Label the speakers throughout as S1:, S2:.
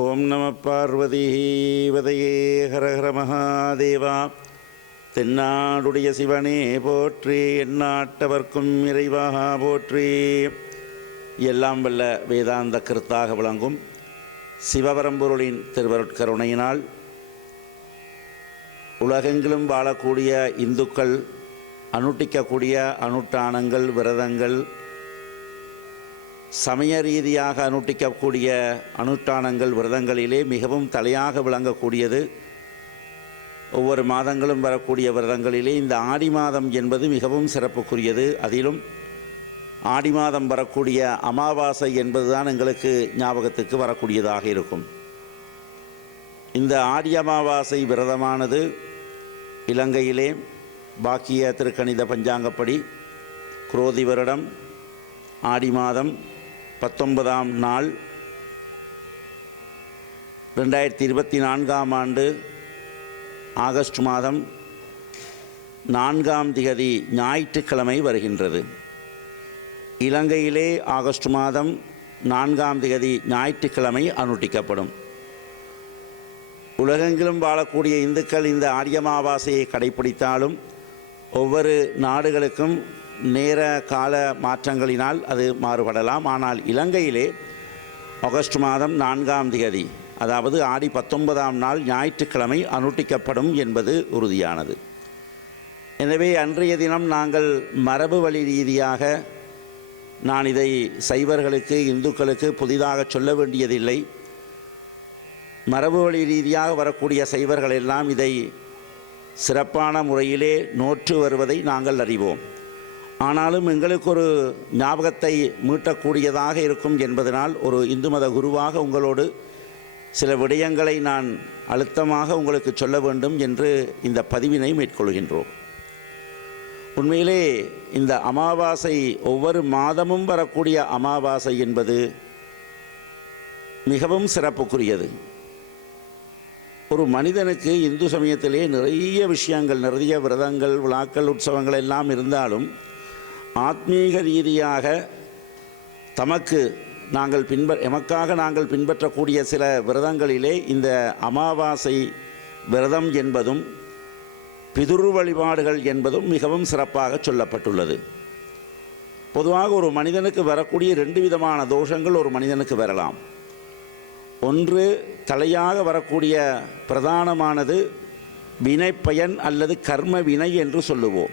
S1: ஓம் நம பார்வதி வதையே ஹரஹர மகாதேவா. தென்னாடுடைய சிவனே போற்றி எந்நாட்டவர்க்கும் இறைவாக போற்றி. எல்லாம் வல்ல வேதாந்த கருத்தாக விளங்கும் சிவபரம்பொருளின் திருவருட்கருணையினால் உலகெங்கிலும் வாழக்கூடிய இந்துக்கள் அனுட்டிக்கக்கூடிய அனுட்டானங்கள் விரதங்கள் சமய ரீதியாக அனுட்டிக்கக்கூடிய அனுஷ்டானங்கள் விரதங்களிலே மிகவும் தலையாக விளங்கக்கூடியது. ஒவ்வொரு மாதங்களும் வரக்கூடிய விரதங்களிலே இந்த ஆடி மாதம் என்பது மிகவும் சிறப்புக்குரியது. அதிலும் ஆடி மாதம் வரக்கூடிய அமாவாசை என்பதுதான் எங்களுக்கு ஞாபகத்துக்கு வரக்கூடியதாக இருக்கும். இந்த ஆடி அமாவாசை விரதமானது இலங்கையிலே பாக்கிய திருக்கணித பஞ்சாங்கப்படி குரோதி வருடம் ஆடி மாதம் பத்தொன்பதாம் நாள் ரெண்டாயிரத்தி இருபத்தி நான்காம் ஆண்டு ஆகஸ்ட் மாதம் நான்காம் திகதி ஞாயிற்றுக்கிழமை வருகின்றது. இலங்கையிலே ஆகஸ்ட் மாதம் நான்காம் திகதி ஞாயிற்றுக்கிழமை அனுட்டிக்கப்படும். உலகெங்கிலும் வாழக்கூடிய இந்துக்கள் இந்த ஆரியமாவாசையை கடைபிடித்தாலும் ஒவ்வொரு நாடுகளுக்கும் நேர கால மாற்றங்களினால் அது மாறுபடலாம். ஆனால் இலங்கையிலே ஆகஸ்ட் மாதம் நான்காம் தேதி அதாவது ஆடி பத்தொன்பதாம் நாள் ஞாயிற்றுக்கிழமை அனுட்டிக்கப்படும் என்பது உறுதியானது. எனவே அன்றைய தினம் நாங்கள் மரபு வழி ரீதியாக நான் இதை சைவர்களுக்கு இந்துக்களுக்கு புதிதாக சொல்ல வேண்டியதில்லை. மரபு வழி ரீதியாக வரக்கூடிய சைவர்கள் எல்லாம் இதை சிறப்பான முறையிலே நோற்று வருவதை நாங்கள் அறிவோம். ஆனாலும் எங்களுக்கு ஒரு ஞாபகத்தை மீட்டக்கூடியதாக இருக்கும் என்பதனால் ஒரு இந்து மத குருவாக உங்களோடு சில விடயங்களை நான் அழுத்தமாக உங்களுக்கு சொல்ல வேண்டும் என்று இந்த பதிவினை மேற்கொள்கின்றோம். உண்மையிலே இந்த அமாவாசை ஒவ்வொரு மாதமும் வரக்கூடிய அமாவாசை என்பது மிகவும் சிறப்புக்குரியது. ஒரு மனிதனுக்கு இந்து சமயத்திலே நிறைய விஷயங்கள் நிறைய விரதங்கள் விழாக்கள் உற்சவங்கள் எல்லாம் இருந்தாலும் ஆத்மீக ரீதியாக தமக்கு நாங்கள் பின்ப எமக்காக நாங்கள் பின்பற்றக்கூடிய சில விரதங்களிலே இந்த அமாவாசை விரதம் என்பதும் பிதுரு வழிபாடுகள் என்பதும் மிகவும் சிறப்பாக சொல்லப்பட்டுள்ளது. பொதுவாக ஒரு மனிதனுக்கு வரக்கூடிய ரெண்டு விதமான தோஷங்கள் ஒரு மனிதனுக்கு வரலாம். ஒன்று தலையாக வரக்கூடிய பிரதானமானது வினைப்பயன் அல்லது கர்ம வினை என்று சொல்லுவோம்.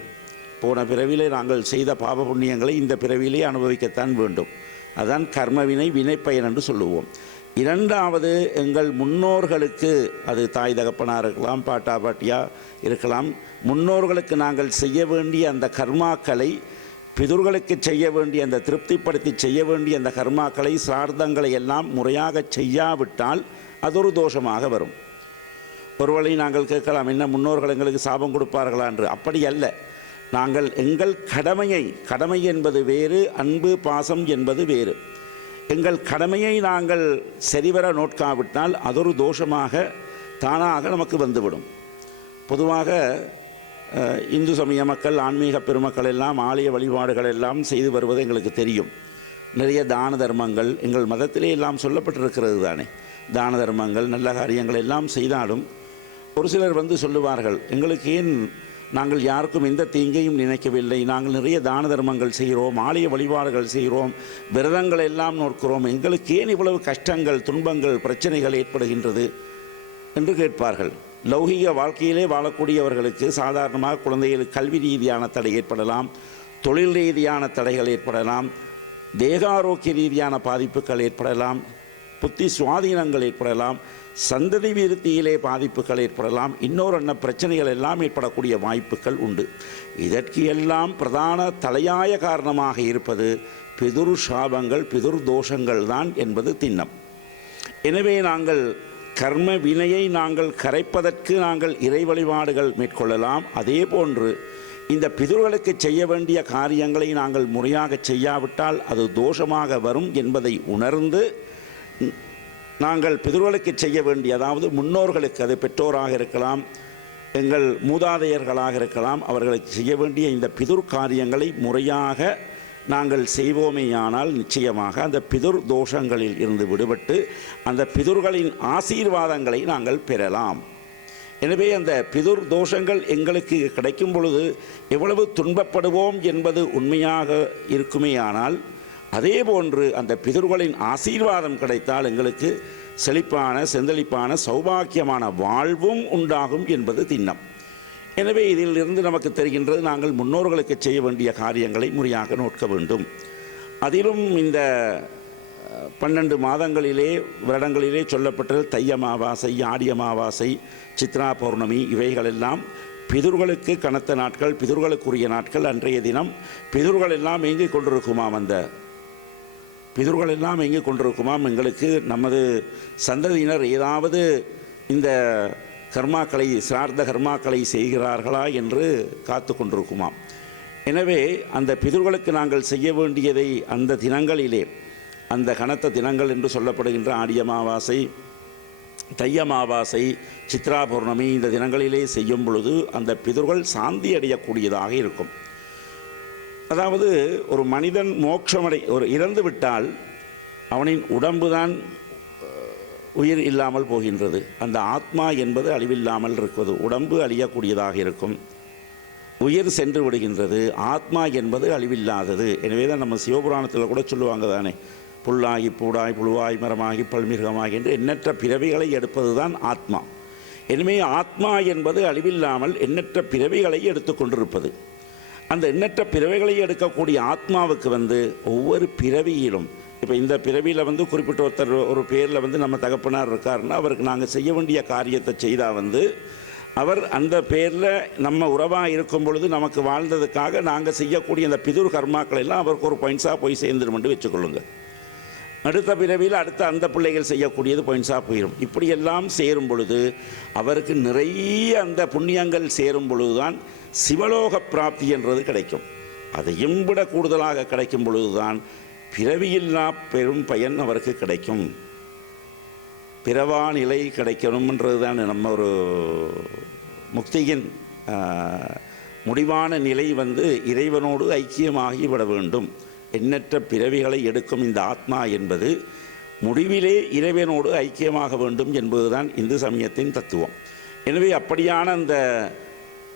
S1: போன பிறவிலே நாங்கள் செய்த பாப புண்ணியங்களை இந்த பிறவிலே அனுபவிக்கத்தான் வேண்டும். அதான் கர்மவினை வினைப்பயன் என்று சொல்லுவோம். இரண்டாவது எங்கள் முன்னோர்களுக்கு அது தாய் தகப்பனாக இருக்கலாம் பாட்டா பாட்டியா இருக்கலாம் முன்னோர்களுக்கு நாங்கள் செய்ய வேண்டிய அந்த கர்மாக்களை பிதுர்களுக்கு செய்ய வேண்டிய அந்த திருப்திப்படுத்தி செய்ய வேண்டிய அந்த கர்மாக்களை சார்த்தங்களை எல்லாம் முறையாக செய்யாவிட்டால் அது ஒரு தோஷமாக வரும். ஒருவழி நாங்கள் கேட்கலாம் என்ன முன்னோர்கள் எங்களுக்கு சாபம் கொடுப்பார்களா? என்று. அப்படி அல்ல. நாங்கள் எங்கள் கடமையை கடமை என்பது வேறு அன்பு பாசம் என்பது வேறு. எங்கள் கடமையை நாங்கள் சரிவர நோட்காவிட்டால் அதொரு தோஷமாக தானாக நமக்கு வந்துவிடும். பொதுவாக இந்து சமய மக்கள் ஆன்மீக பெருமக்கள் எல்லாம் ஆலய வழிபாடுகள் எல்லாம் செய்து வருவது எங்களுக்கு தெரியும். நிறைய தான தர்மங்கள் எங்கள் மதத்திலே எல்லாம் சொல்லப்பட்டிருக்கிறது தானே. தான தர்மங்கள் நல்ல காரியங்கள் எல்லாம் செய்தாலும் ஒரு சிலர் வந்து சொல்லுவார்கள் எங்களுக்கு ஏன் நாங்கள் யாருக்கும் எந்த தீங்கையும் நினைக்கவில்லை. நாங்கள் நிறைய தான தர்மங்கள் செய்கிறோம் ஆலய வழிபாடுகள் செய்கிறோம் விரதங்கள் எல்லாம் நோக்கிறோம். எங்களுக்கு ஏன் இவ்வளவு கஷ்டங்கள் துன்பங்கள் பிரச்சனைகள் ஏற்படுகின்றது என்று கேட்பார்கள். லௌகிக வாழ்க்கையிலே வாழக்கூடியவர்களுக்கு சாதாரணமாக குழந்தைகளுக்கு கல்வி ரீதியான தடை ஏற்படலாம் தொழில் ரீதியான தடைகள் ஏற்படலாம் தேகாரோக்கிய ரீதியான பாதிப்புகள் ஏற்படலாம் புத்தி சுவாதீனங்கள் ஏற்படலாம் சந்ததி விருத்தியிலே பாதிப்புகள் ஏற்படலாம் இன்னொரு என்ன பிரச்சனைகள் எல்லாம் ஏற்படக்கூடிய வாய்ப்புகள் உண்டு. இதற்கு எல்லாம் பிரதான தலையாய காரணமாக இருப்பது பிதுரு சாபங்கள் பிதுர் தோஷங்கள் தான் என்பது திண்ணம். எனவே நாங்கள் கர்ம வினையை நாங்கள் கரைப்பதற்கு நாங்கள் இறை வழிபாடுகள் மேற்கொள்ளலாம். அதே போன்று இந்த பிதுர்களுக்கு செய்ய வேண்டிய காரியங்களை நாங்கள் முறையாக செய்யாவிட்டால் அது தோஷமாக வரும் என்பதை உணர்ந்து நாங்கள் பிதுர்களுக்கு செய்ய வேண்டிய அதாவது முன்னோர்களுக்கு அது பெற்றோராக இருக்கலாம் எங்கள் மூதாதையர்களாக இருக்கலாம் அவர்களுக்கு செய்ய வேண்டிய இந்த பிதுர் காரியங்களை முறையாக நாங்கள் செய்வோமேயானால் நிச்சயமாக அந்த பிதுர் தோஷங்களில் இருந்து விடுபட்டு அந்த பிதுர்களின் ஆசீர்வாதங்களை நாங்கள் பெறலாம். எனவே அந்த பிதுர் தோஷங்கள் எங்களுக்கு கிடைக்கும் பொழுது எவ்வளவு துன்பப்படுவோம் என்பது உண்மையாக இருக்குமேயானால் அதே போன்று அந்த பிதுர்களின் ஆசீர்வாதம் கிடைத்தால் எங்களுக்கு செழிப்பான செந்தளிப்பான சௌபாக்கியமான வாழ்வும் உண்டாகும் என்பது திண்ணம். எனவே இதிலிருந்து நமக்கு தெரிகின்றது நாங்கள் முன்னோர்களுக்கு செய்ய வேண்டிய காரியங்களை முறையாக நோக்க வேண்டும். அதிலும் இந்த பன்னெண்டு மாதங்களிலே வருடங்களிலே சொல்லப்பட்டது தையமாவாசை அமாவாசை ஆடி அமாவாசை சித்ரா பௌர்ணமி இவைகளெல்லாம் பிதுர்களுக்கு கனத்த நாட்கள் பிதுர்களுக்குரிய நாட்கள் அன்றைய தினம். பிதுர்கள் எல்லாம் எங்கே கொண்டிருக்குமாம் அந்த பிதர்கள் எல்லாம் எங்கே கொண்டிருக்குமாம் எங்களுக்கு நமது சந்ததியினர் ஏதாவது இந்த கர்மாக்களை சிரார்த்த கர்மாக்களை செய்கிறார்களா என்று காத்து கொண்டிருக்குமாம். எனவே அந்த பிதர்களுக்கு நாங்கள் செய்ய வேண்டியதை அந்த தினங்களிலே அந்த கனத்த தினங்கள் என்று சொல்லப்படுகின்ற ஆடி அமாவாசை தை அமாவாசை சித்ரா பௌர்ணமி இந்த தினங்களிலே செய்யும் பொழுது அந்த பிதர்கள் சாந்தி அடையக்கூடியதாக இருக்கும். அதாவது ஒரு மனிதன் மோட்சமடை ஒரு இறந்து விட்டால் அவனின் உடம்புதான் தான் உயிர் இல்லாமல் போகின்றது. அந்த ஆத்மா என்பது அழிவில்லாமல் இருப்பது உடம்பு அழியக்கூடியதாக இருக்கும். உயிர் சென்று விடுகின்றது ஆத்மா என்பது அழிவில்லாதது. எனவே தான் நம்ம சிவபுராணத்தில் கூட சொல்லுவாங்க தானே புல்லாகி பூடாய் புழுவாய் மரமாகி பல்மிருகமாகி என்று எண்ணற்ற பிறவிகளை எடுப்பது தான் ஆத்மா. எனவே ஆத்மா என்பது அழிவில்லாமல் எண்ணற்ற பிறவிகளை எடுத்துக்கொண்டிருப்பது. அந்த எண்ணற்ற பிறவைகளை எடுக்கக்கூடிய ஆத்மாவுக்கு வந்து ஒவ்வொரு பிறவியிலும் இப்போ இந்த பிறவியில் வந்து குறிப்பிட்ட ஒருத்தர் ஒரு பேரில் வந்து நம்ம தகப்பனார் இருக்காருன்னா அவருக்கு நாங்கள் செய்ய வேண்டிய காரியத்தை செய்தால் வந்து அவர் அந்த பேரில் நம்ம உறவாக இருக்கும் பொழுது நமக்கு வாழ்ந்ததுக்காக நாங்கள் செய்யக்கூடிய அந்த பிதுர் கர்மாக்கள் எல்லாம் அவருக்கு ஒரு பாயிண்ட்ஸாக போய் சேர்ந்துருமென்று வச்சுக்கொள்ளுங்க. அடுத்த பிறவியில் அடுத்த அந்த பிள்ளைகள் செய்யக்கூடியது பாயிண்ட்ஸாக போயிடும் இப்படியெல்லாம் சேரும் பொழுது அவருக்கு நிறைய அந்த புண்ணியங்கள் சேரும் பொழுதுதான் சிவலோக பிராப்தி என்றது கிடைக்கும். அதையும் விட கூடுதலாக கிடைக்கும் பொழுதுதான் பிறவியில்லா பெரும் பயன் அவருக்கு கிடைக்கும். பிறவா நிலை கிடைக்கணும்ன்றது தான் நம்ம ஒரு முக்தியின் முடிவான நிலை வந்து இறைவனோடு ஐக்கியமாகி விட வேண்டும். எண்ணற்ற பிறவிகளை எடுக்கும் இந்த ஆத்மா என்பது முடிவிலே இறைவனோடு ஐக்கியமாக வேண்டும் என்பதுதான் இந்து சமயத்தின் தத்துவம். எனவே அப்படியான அந்த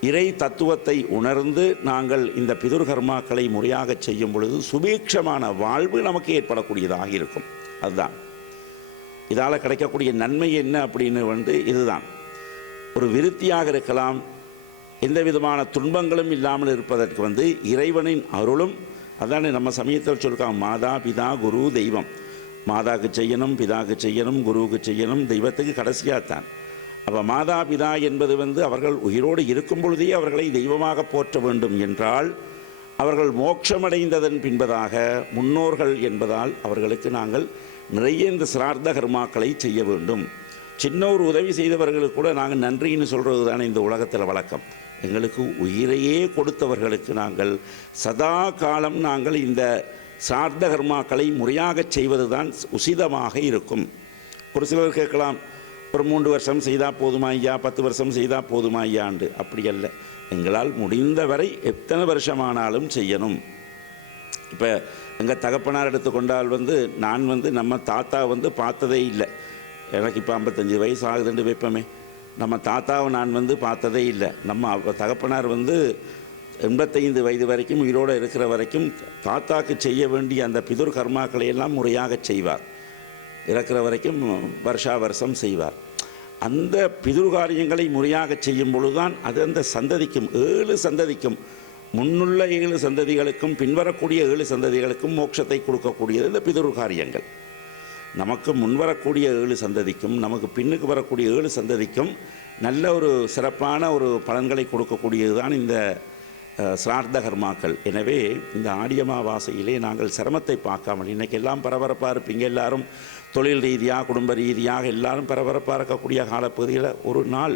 S1: இறை தத்துவத்தை உணர்ந்து நாங்கள் இந்த பிதுர் கர்மாக்களை முறையாக செய்யும் பொழுது சுபீட்சமான வாழ்வு நமக்கு ஏற்படக்கூடியதாக இருக்கும். அதுதான். இதால் கிடைக்கக்கூடிய நன்மை என்ன அப்படின்னு வந்து இதுதான். ஒரு விருத்தியாக இருக்கலாம் எந்த விதமான துன்பங்களும் இல்லாமல் இருப்பதற்கு வந்து இறைவனின் அருளும் அதானே நம்ம சமயத்தில் சொல்லிருக்காங்க மாதா பிதா குரு தெய்வம். மாதாவுக்கு செய்யணும் பிதாவுக்கு செய்யணும் குருவுக்கு செய்யணும் தெய்வத்துக்கு கடைசியாக தான். அப்போ மாதா பிதா என்பது வந்து அவர்கள் உயிரோடு இருக்கும் பொழுதே அவர்களை தெய்வமாக போற்ற வேண்டும் என்றால் அவர்கள் மோட்சமடைந்ததன் பின்பதாக முன்னோர்கள் என்பதால் அவர்களுக்கு நாங்கள் நிறைய இந்த சிரார்த்த கர்மாக்களை செய்ய வேண்டும். சின்ன ஒரு உதவி செய்தவர்களுக்கு கூட நாங்கள் நன்றின்னு சொல்கிறது தானே இந்த உலகத்தில் வழக்கம். எங்களுக்கு உயிரையே கொடுத்தவர்களுக்கு நாங்கள் சதா காலம் நாங்கள் இந்த சார்த்த கர்மாக்களை முறையாகச் செய்வது தான் உசிதமாக இருக்கும். ஒரு சிலர் கேட்கலாம் ஒரு மூன்று வருஷம் செய்தால் போதுமா ஐயா? பத்து வருஷம் செய்தால் போதுமா ஐயாண்டு? அப்படி அல்ல. எங்களால் முடிந்தவரை எத்தனை வருஷமானாலும் செய்யணும். இப்போ எங்கள் தகப்பனார் எடுத்துக்கொண்டால் வந்து நான் வந்து நம்ம தாத்தா வந்து பார்த்ததே இல்லை. எனக்கு இப்போ ஐம்பத்தஞ்சு வயசு ஆகுதுன்னு வைப்போமே. நம்ம தாத்தாவை நான் வந்து பார்த்ததே இல்லை. நம்ம தகப்பனார் வந்து எண்பத்தைந்து வயது வரைக்கும் உயிரோடு இருக்கிற வரைக்கும் தாத்தாக்கு செய்ய வேண்டிய அந்த பிதுர் கர்மாக்களை எல்லாம் முறையாக செய்வார். இறக்கிற வரைக்கும் வருஷா வருஷம் செய்வார். அந்த பிதுரு காரியங்களை முறையாக செய்யும் பொழுதுதான் அது அந்த சந்ததிக்கும் ஏழு சந்ததிக்கும் முன்னுள்ள ஏழு சந்ததிகளுக்கும் பின்வரக்கூடிய ஏழு சந்ததிகளுக்கும் மோட்சத்தை கொடுக்கக்கூடியது இந்த பிதுரு காரியங்கள் நமக்கு முன்வரக்கூடிய ஏழு சந்ததிக்கும் நமக்கு பின்னுக்கு வரக்கூடிய ஏழு சந்ததிக்கும் நல்ல ஒரு சிறப்பான ஒரு பலன்களை கொடுக்கக்கூடியது தான் இந்த சிரார்த்த கர்மாக்கள். எனவே இந்த ஆடியமாவாசையிலே நாங்கள் சிரமத்தை பார்க்காமல் இன்றைக்கெல்லாம் பரபரப்பாக இருப்பீங்க எல்லாரும். தொழில் ரீதியாக குடும்ப ரீதியாக எல்லாரும் பரபரப்பாக இருக்கக்கூடிய காலப்பகுதியில் ஒரு நாள்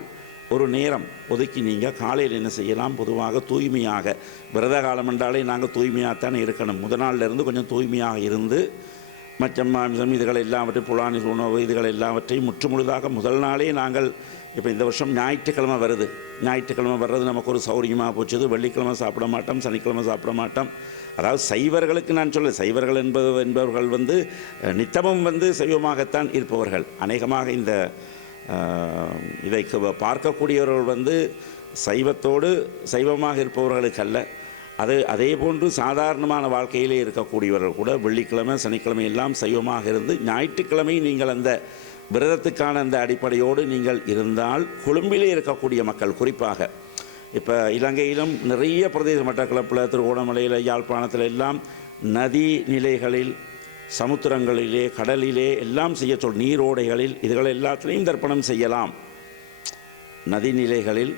S1: ஒரு நேரம் ஒதுக்கி நீங்கள் காலையில் என்ன செய்யலாம்? பொதுவாக தூய்மையாக. விரத காலம் என்றாலே நாங்கள் தூய்மையாகத்தான் இருக்கணும். முத நாள்லேருந்து கொஞ்சம் தூய்மையாக இருந்து மச்சம் மாமிசம் இதுகள் எல்லாவற்றையும் புலானி உணவு இதுகள் எல்லாவற்றையும் முற்று முழுதாக முதல் நாளே நாங்கள் இப்போ இந்த வருஷம் ஞாயிற்றுக்கிழமை வருது. ஞாயிற்றுக்கிழமை வர்றது நமக்கு ஒரு சௌரியமாக போச்சுது. வெள்ளிக்கிழமை சாப்பிட மாட்டோம் சனிக்கிழமை சாப்பிட மாட்டோம். அதாவது சைவர்களுக்கு நான் சொல்ல சைவர்கள் என்பது என்பவர்கள் வந்து நித்தமும் வந்து சைவமாகத்தான் இருப்பவர்கள். அநேகமாக இந்த இதை க- பார்க்கக்கூடியவர்கள் வந்து சைவத்தோடு சைவமாக இருப்பவர்களுக்கு அல்ல. அது அதே போன்று சாதாரணமான வாழ்க்கையிலே இருக்கக்கூடியவர்கள் கூட வெள்ளிக்கிழமை சனிக்கிழமை எல்லாம் சைவமாக இருந்து ஞாயிற்றுக்கிழமை நீங்கள் அந்த விரதத்துக்கான அந்த அடிப்படையோடு நீங்கள் இருந்தால் கொழும்பிலே இருக்கக்கூடிய மக்கள் குறிப்பாக இப்போ இலங்கையிலும் நிறைய பிரதேச மட்டக்களப்பில் திருகோணமலையில் யாழ்ப்பாணத்தில் எல்லாம் நதி நிலைகளில் சமுத்திரங்களிலே கடலிலே எல்லாம் செய்ய சொல் நீரோடைகளில் இதுகள் எல்லாத்திலையும் தர்ப்பணம் செய்யலாம். நதிநிலைகளில்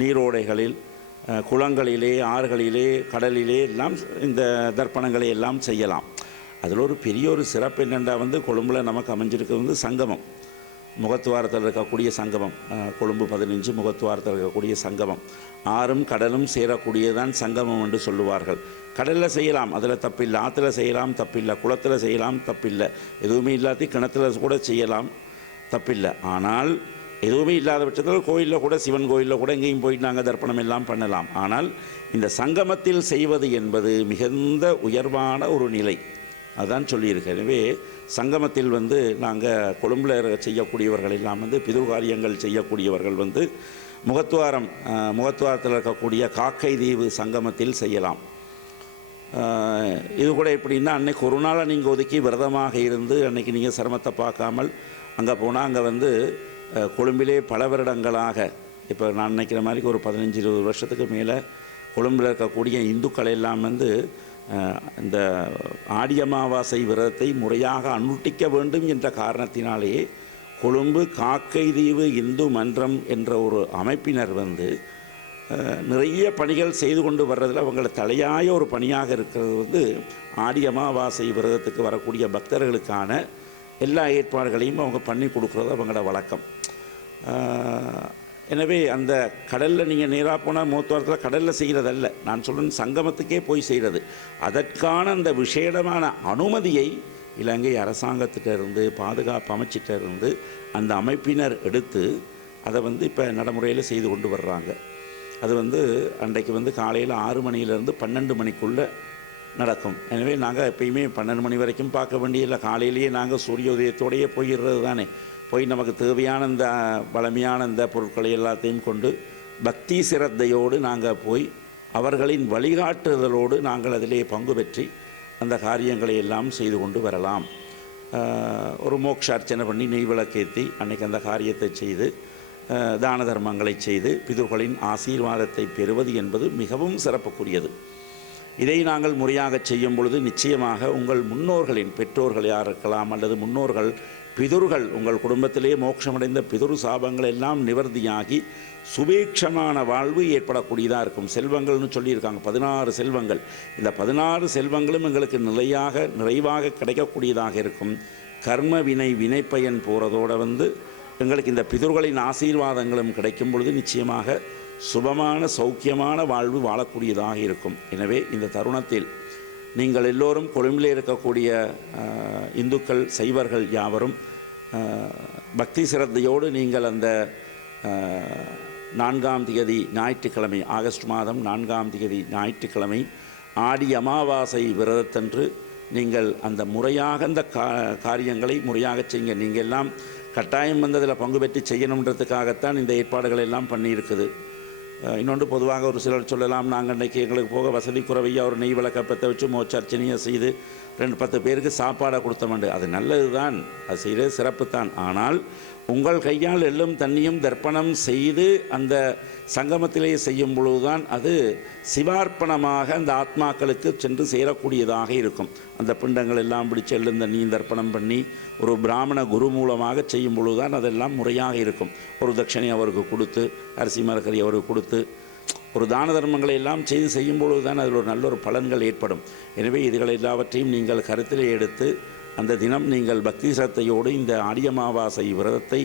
S1: நீரோடைகளில் குளங்களிலே ஆறுகளிலே கடலிலே எல்லாம் இந்த தர்ப்பணங்களை எல்லாம் செய்யலாம். அதில் ஒரு பெரிய ஒரு சிறப்பு என்னென்னா வந்து கொழும்பில் நமக்கு அமைஞ்சிருக்கிறது வந்து சங்கமம். முகத்துவாரத்தில் இருக்கக்கூடிய சங்கமம். கொழும்பு பதினஞ்சு முகத்துவாரத்தில் இருக்கக்கூடிய சங்கமம். ஆறும் கடலும் சேரக்கூடியதான் சங்கமம் என்று சொல்லுவார்கள். கடலில் செய்யலாம் அதில் தப்பில்லை. ஆற்றுல செய்யலாம் தப்பில்லை. குளத்தில் செய்யலாம் தப்பில்லை. எதுவுமே இல்லாட்டி கிணத்துல கூட செய்யலாம் தப்பில்லை. ஆனால் எதுவுமே இல்லாத பட்சத்தில் கோயிலில் கூட சிவன் கோயிலில் கூட எங்கேயும் போயிட்டு நாங்கள் தர்ப்பணம் எல்லாம் பண்ணலாம். ஆனால் இந்த சங்கமத்தில் செய்வது என்பது மிகுந்த உயர்வான ஒரு நிலை. அதான் சொல்லியிருக்கேன் எனவே சங்கமத்தில் வந்து நாங்கள் கொழும்பில் செய்யக்கூடியவர்கள் எல்லாம் வந்து பிதுர் காரியங்கள் செய்யக்கூடியவர்கள் வந்து முகத்துவாரம் முகத்துவாரத்தில் இருக்கக்கூடிய காக்கை தீவு சங்கமத்தில் செய்யலாம். இது கூட எப்படின்னா அன்னைக்கு ஒரு நாளை நீங்கள் ஒதுக்கி விரதமாக இருந்து அன்னைக்கு நீங்கள் சிரமத்தை பார்க்காமல் அங்கே போனால் அங்கே வந்து கொழும்பிலே பல வருடங்களாக இப்போ நான் நினைக்கிற மாதிரி ஒரு பதினஞ்சு இருபது வருஷத்துக்கு மேலே கொழும்பில் இருக்கக்கூடிய இந்துக்கள் எல்லாம் வந்து இந்த ஆடி அமாவாசை விரதத்தை முறையாக அனுட்டிக்க வேண்டும் என்ற காரணத்தினாலேயே கொழும்பு காக்கை தீவு இந்து மன்றம் என்ற ஒரு அமைப்பினர் வந்து நிறைய பணிகள் செய்து கொண்டு வர்றதில் அவங்கள தலையாய ஒரு பணியாக இருக்கிறது வந்து ஆடி அமாவாசை விரதத்துக்கு வரக்கூடிய பக்தர்களுக்கான எல்லா ஏற்பாடுகளையும் அவங்க பண்ணி கொடுக்குறது அவங்களோட வழக்கம். எனவே அந்த கடலில் நீங்கள் நேராக போனால் மூத்தவாரத்தில் கடலில் செய்கிறதல்ல நான் சொல்கிறேன் சங்கமத்துக்கே போய் செய்கிறது அதற்கான அந்த விஷேடமான அனுமதியை இலங்கை அரசாங்கத்திட்ட இருந்து பாதுகாப்பு அமைச்சிட்ட இருந்து அந்த அமைப்பினர் எடுத்து அதை வந்து இப்போ நடைமுறையில் செய்து கொண்டு வர்றாங்க. அது வந்து அன்றைக்கு வந்து காலையில் ஆறு மணியிலேருந்து பன்னெண்டு மணிக்குள்ளே நடக்கும். எனவே நாங்கள் எப்பயுமே பன்னெண்டு மணி வரைக்கும் பார்க்க வேண்டியதில்லை. காலையிலேயே நாங்கள் சூரிய உதயத்தோடையே போயிடுறது தானே போய் நமக்கு தேவையான இந்த பழமையான இந்த பொருட்களை எல்லாத்தையும் கொண்டு பக்தி சிரத்தையோடு நாங்கள் போய் அவர்களின் வழிகாட்டுதலோடு நாங்கள் அதிலே பங்கு பெற்றி அந்த காரியங்களை எல்லாம் செய்து கொண்டு வரலாம். ஒரு மோட்ச அர்ச்சனை பண்ணி நெய் விளக்கேற்றி அன்னைக்கு அந்த காரியத்தை செய்து தான தர்மங்களை செய்து பிதுர்களின் ஆசீர்வாதத்தை பெறுவது என்பது மிகவும் சிறப்புக்குரியது. இதை நாங்கள் முறையாக செய்யும் பொழுது நிச்சயமாக உங்கள் முன்னோர்களின் பெற்றோர்கள் யார் இருக்கலாம் அல்லது முன்னோர்கள் பிதுர்கள் உங்கள் குடும்பத்திலே மோட்சமடைந்த பிதுரு சாபங்கள் எல்லாம் நிவர்த்தியாகி சுபீட்சமான வாழ்வு ஏற்படக்கூடியதாக இருக்கும். செல்வங்கள்னு சொல்லியிருக்காங்க பதினாறு செல்வங்கள். இந்த பதினாறு செல்வங்களும் எங்களுக்கு நிலையாக நிறைவாக கிடைக்கக்கூடியதாக இருக்கும். கர்ம வினை வினைப்பயன் போகிறதோடு வந்து எங்களுக்கு இந்த பிதுர்களின் ஆசீர்வாதங்களும் கிடைக்கும் பொழுது நிச்சயமாக சுபமான சௌக்கியமான வாழ்வு வாழக்கூடியதாக இருக்கும். எனவே இந்த தருணத்தில் நீங்கள் எல்லோரும் கொழும்பிலே இருக்கக்கூடிய இந்துக்கள் சைவர்கள் யாவரும் பக்தி சிரத்தையோடு நீங்கள் அந்த நான்காம் தேதி ஞாயிற்றுக்கிழமை ஆகஸ்ட் மாதம் நான்காம் தேதி ஞாயிற்றுக்கிழமை ஆடி அமாவாசை விரதத்தன்று நீங்கள் அந்த முறையாக அந்த கா காரியங்களை முறையாக செய்யுங்க. நீங்கள் எல்லாம் கட்டாயம் வந்ததில் பங்கு பெற்று செய்யணுன்றதுக்காகத்தான் இந்த ஏற்பாடுகள் எல்லாம் பண்ணியிருக்குது. இன்னொன்று பொதுவாக ஒரு சிலர் சொல்லலாம் நாங்கள் இன்றைக்கி எங்களுக்கு போக வசதி குறைவையாக ஒரு நெய் விளக்கப்பத்தை வச்சு மோச்சர்ச்சனையை செய்து ரெண்டு பத்து பேருக்கு சாப்பாடை கொடுத்தமண்டு அது நல்லது தான் அது செய்கிறது சிறப்பு தான் ஆனால் உங்கள் கையால் எள்ளும் தண்ணியும் தர்ப்பணம் செய்து அந்த சங்கமத்திலே செய்யும் பொழுதுதான் அது சிவார்ப்பணமாக அந்த ஆத்மாக்களுக்கு சென்று சேரக்கூடியதாக இருக்கும். அந்த பிண்டங்கள் எல்லாம் பிடிச்சி எள்ளும் தண்ணியும் தர்ப்பணம் பண்ணி ஒரு பிராமண குரு மூலமாக செய்யும் பொழுதுதான் அதெல்லாம் முறையாக இருக்கும். ஒரு தட்சணை அவருக்கு கொடுத்து அரிசி மரக்கறி அவருக்கு கொடுத்து ஒரு தான தர்மங்களை எல்லாம் செய்து செய்யும் பொழுது தான் அதில் ஒரு நல்ல ஒரு பலன்கள் ஏற்படும். எனவே இதுகள் எல்லாவற்றையும் நீங்கள் கருத்திலே எடுத்து அந்த தினம் நீங்கள் பக்தி சத்தையோடு இந்த ஆடியமாவாசை விரதத்தை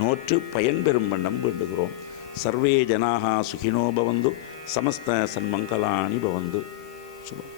S1: நோற்று பயன்பெறும் வண்ணம் வேண்டுகிறோம். சர்வே ஜனாகா சுகினோ பவந்து சமஸ்த சன்மங்களாணி பவந்து. சுபம்.